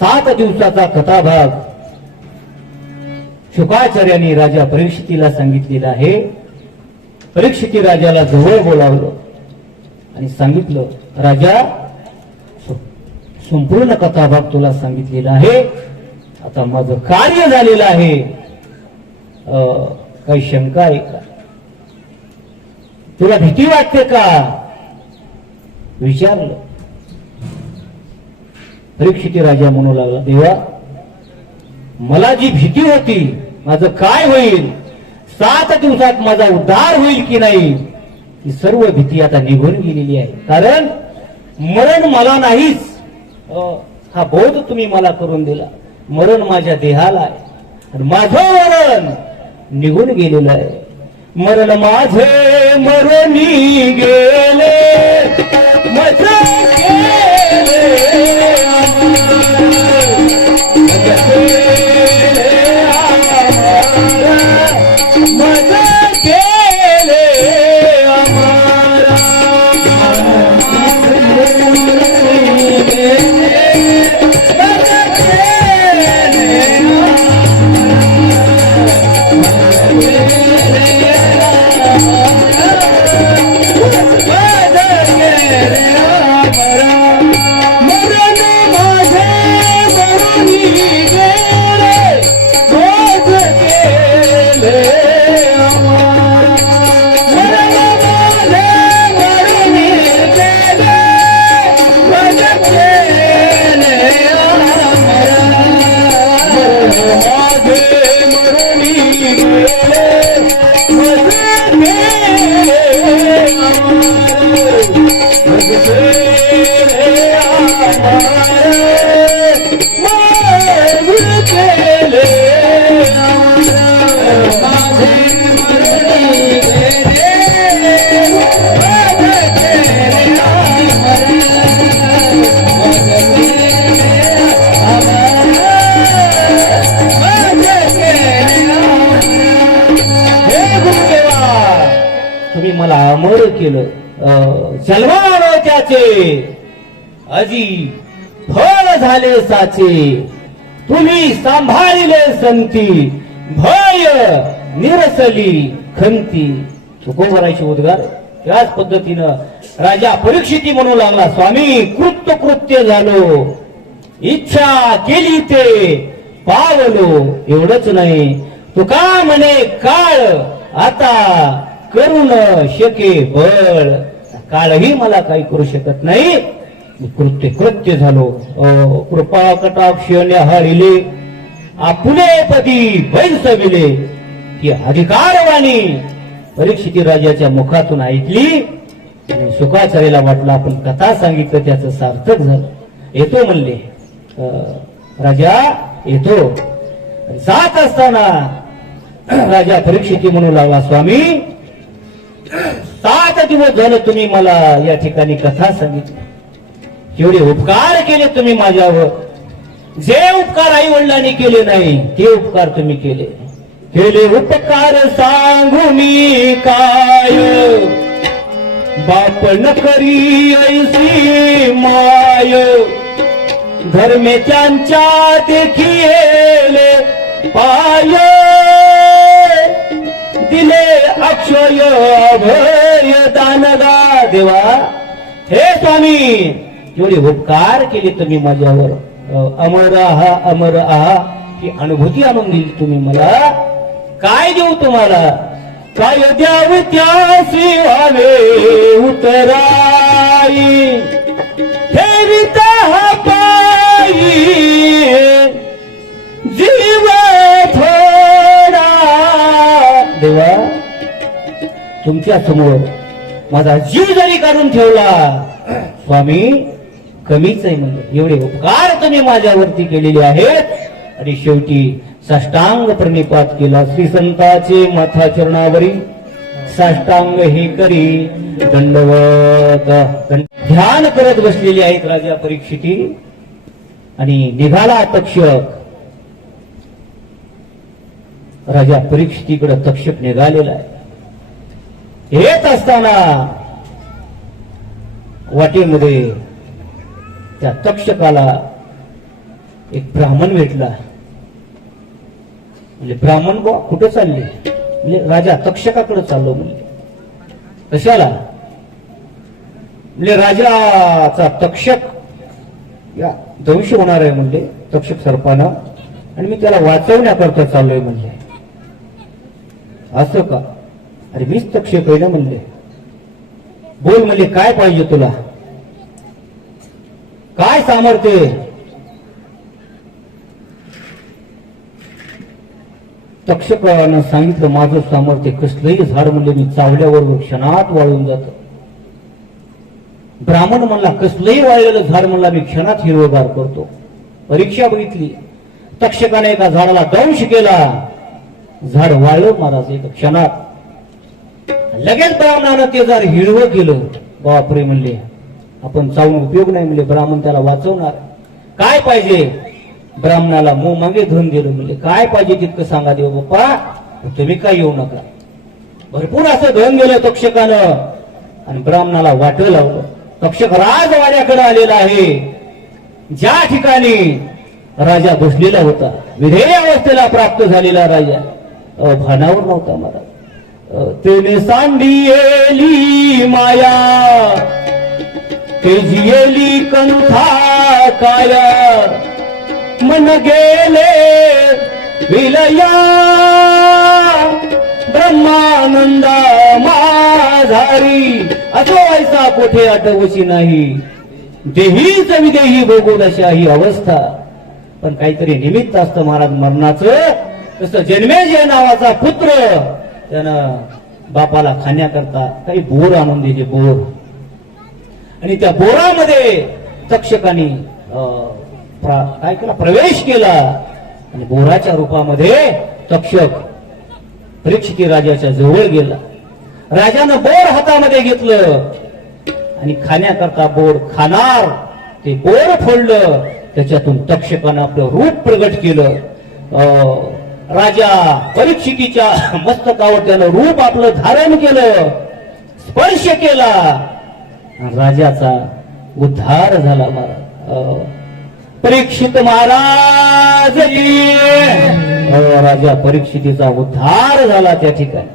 सात दिवसाचा कथाभाग. शुकाचार्याने राजा परीक्षितीला सांगितलेला आहे. परीक्षिती राजाला जवळ बोलावलं आणि सांगितलं राजा संपूर्ण कथाभाग तुला सांगितलेला आहे. आता माझं कार्य झालेलं आहे. अं, काही शंका आहे का? तुला भीती वाटते का? विचारलं. परीक्षिती राजा म्हणू लागला देवा मला जी भीती होती माझं काय होईल? सात दिवसात माझा उद्धार होईल की नाही? ही सर्व भीती आता निघून गेलेली आहे. कारण मरण मला नाहीच. अं, हा बोध तुम्ही मला करून दिला. मरण माझ्या देहाला आहे. माझं मरण निघून गेलेलं आहे. मरण माझे मरणी गे अमर. हे तुम्ही मला अमर केलं. अं, त्याचे अजी फळ झाले साचे. तुम्ही सांभाळले संती भय निरसली खंती. तुकोबराचे उद्गार त्याच पद्धतीनं राजा परीक्षिती म्हणू लागला स्वामी कृत्य कृत्य झालो. इच्छा केली ते पावलो. एवढंच नाही. तुका म्हणे काळ आता करू न शके बळ काळही मला काही करू शकत नाही. कृत्य कृत्य झालो. कृपा कटाक्ष हरिले आपुले पदी बैसविले की अधिकारवाणी परीक्षिती राजाच्या मुखातून ऐकली. आणि सुखाचार्याला वाटलं आपण कथा सांगितलं त्याचं सार्थक झालं. येतो म्हणले. राजा येतो. जात असताना राजा परीक्षिती म्हणू लागला स्वामी सात दिवस झालं तुम्ही मला या ठिकाणी कथा सांगितली. एवढे उपकार केले तुम्ही माझ्यावर. जे उपकार आई वडिलांनी केले नाही ते उपकार तुम्ही केले. केले उपकार सांगू मी काय? बाप न करी ऐसी माय. धर्मे त्यांच्या देखील पाय. अक्षय अभय दानगा देवा. हे स्वामी एवढे उपकार केले तुम्ही माझ्यावर. अमर आहा अमर आहा ही अनुभूती आणून दिली तुम्ही मला. काय देऊ तुम्हाला? काय द्याव त्या व्हावे उतराई हे हा तुमच्यासमोर माझा जीव जरी काढून ठेवला स्वामी कमीच आहे म्हणजे. एवढे उपकार तुम्ही माझ्यावरती केलेले आहेत. आणि शेवटी साष्टांग प्रणिपात केला श्री संताचे माथा चरणावरी साष्टांग हे करी दंडवत. ध्यान करत बसलेली आहेत राजा परीक्षिती. आणि निघाला तक्षक. राजा परीक्षितीकडे तक्षक निघालेला आहे. येत असताना वाटेमध्ये त्या तक्षकाला एक ब्राह्मण भेटला. म्हणजे ब्राह्मण बुवा कुठे चालले? म्हणजे राजा तक्षकाकडे चाललो म्हणजे कशाला? म्हणजे राजाचा तक्षक या दंश होणार आहे म्हणजे तक्षक सर्पानं. आणि मी त्याला वाचवण्याकरता चाललोय म्हणजे असं का? अरे मीच तर आहे म्हणले. बोल म्हणजे काय पाहिजे तुला? काय सामर्थ्य तक्षकळानं सांगितलं माझं सामर्थ्य कसलंही झाड म्हणले मी चावल्यावर क्षणात वाळून जात. ब्राह्मण म्हणला कसलंही वाळलेलं झाड म्हणला मी क्षणात हिरवगार करतो. परीक्षा बघितली. तक्षकाने एका झाडाला दंश केला. झाड वाळलं महाराज एका क्षणात. लगेच ब्राह्मणानं ते जर हिळवं केलं बापरे म्हणले. आपण चावून उपयोग नाही म्हणले ब्राह्मण त्याला वाचवणार. काय पाहिजे? ब्राह्मणाला मो मागे धन दिलं म्हणले. काय पाहिजे तितकं सांगा देव बाप्पा? तुम्ही काय येऊ नका. भरपूर असं धन गेलं तक्षकानं. आणि ब्राह्मणाला वाट लावलं. तक्षक राजवाड्याकडे आलेला आहे. ज्या ठिकाणी राजा बसलेला होता विधेय अवस्थेला प्राप्त झालेला राजा भानावर नव्हता महाराज तेने सांडियेली माया तेजियेली कंथा काया. मन गेले विलया ब्रह्मानंदा माझारी असो ऐसा कोठे आठवशी नाही. देहीच विदेही भोगून अशा ही अवस्था. पण काहीतरी निमित्त असतं महाराज मरणाचं. तसं जन्मेजय नावाचा पुत्र त्यानं बापाला खाण्याकरता काही बोर आणून दिले बोर. आणि त्या बोरामध्ये तक्षकाने अं, काय केला? प्रवेश केला. आणि बोराच्या रूपामध्ये तक्षक परीक्षिती राजाच्या जवळ गेला. राजानं बोर हातामध्ये घेतलं. आणि खाण्याकरता बोर खाणार ते बोर फोडलं. त्याच्यातून तक्षकानं आपलं रूप प्रगट केलं. अं, राजा परीक्षितीच्या मस्तकावर त्यानं रूप आपलं धारण केलं स्पर्श केला राजाचा उद्धार झाला महाराज. परीक्षित महाराज राजा परीक्षितीचा उद्धार झाला त्या ठिकाणी.